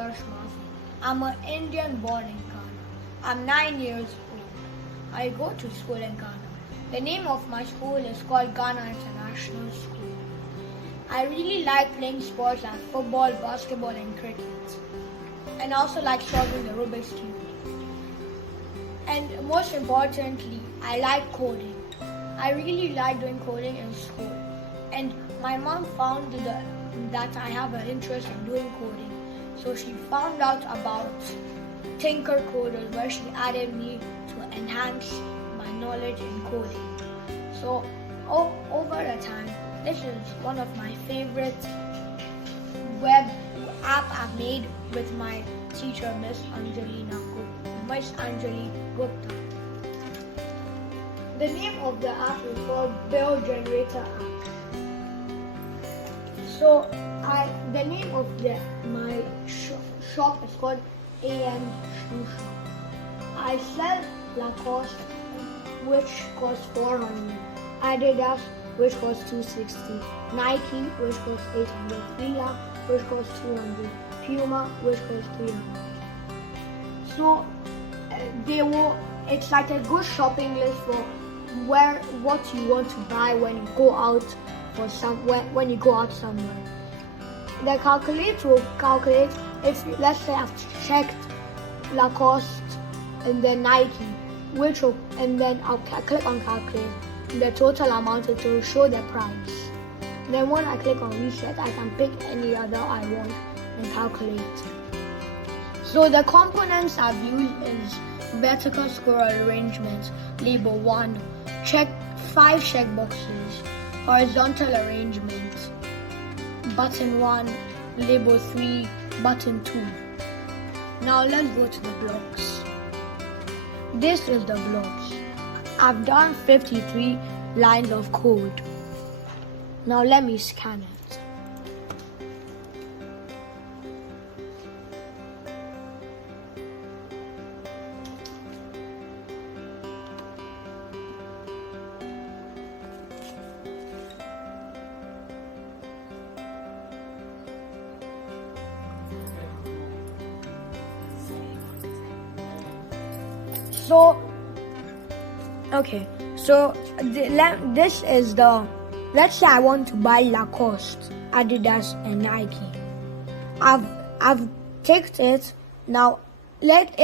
Arsh Mathur. I'm an Indian born in Ghana. I'm 9 years old. I go to school in Ghana. The name of my school is called Ghana International School. I really like playing sports like football, basketball and cricket. And I also like solving the Rubik's Cube. And most importantly, I like coding. I really like doing coding in school. And my mom found that I have an interest in doing coding. So she found out about Tinker Coder, where she added me to enhance my knowledge in coding. So over the time, this is one of my favorite web app I've made with my teacher, Miss Anjali Gupta. The name of the app is called Bill Generator app. So the name of my shop is called AM Shoe Shop. I sell Lacoste, which costs 400, Adidas, which costs 260, Nike, which costs 800, Fila, which costs 200, Puma, which costs 300. So it's like a good shopping list for what you want to buy when you go out when you go out somewhere. The calculator will calculate if, let's say, I've checked Lacoste and then Nike, and then I'll click on calculate the total amount. It will show the price. Then when I click on reset, I can pick any other I want and calculate. So the components I've used is vertical square arrangement, label 1, 5 checkboxes, horizontal arrangement, button 1, label 3, button 2. Now let's go to the blocks. This is the blocks. I've done 53 lines of code. Now let me scan it. This is let's say I want to buy Lacoste, Adidas and Nike. I've ticked it. Now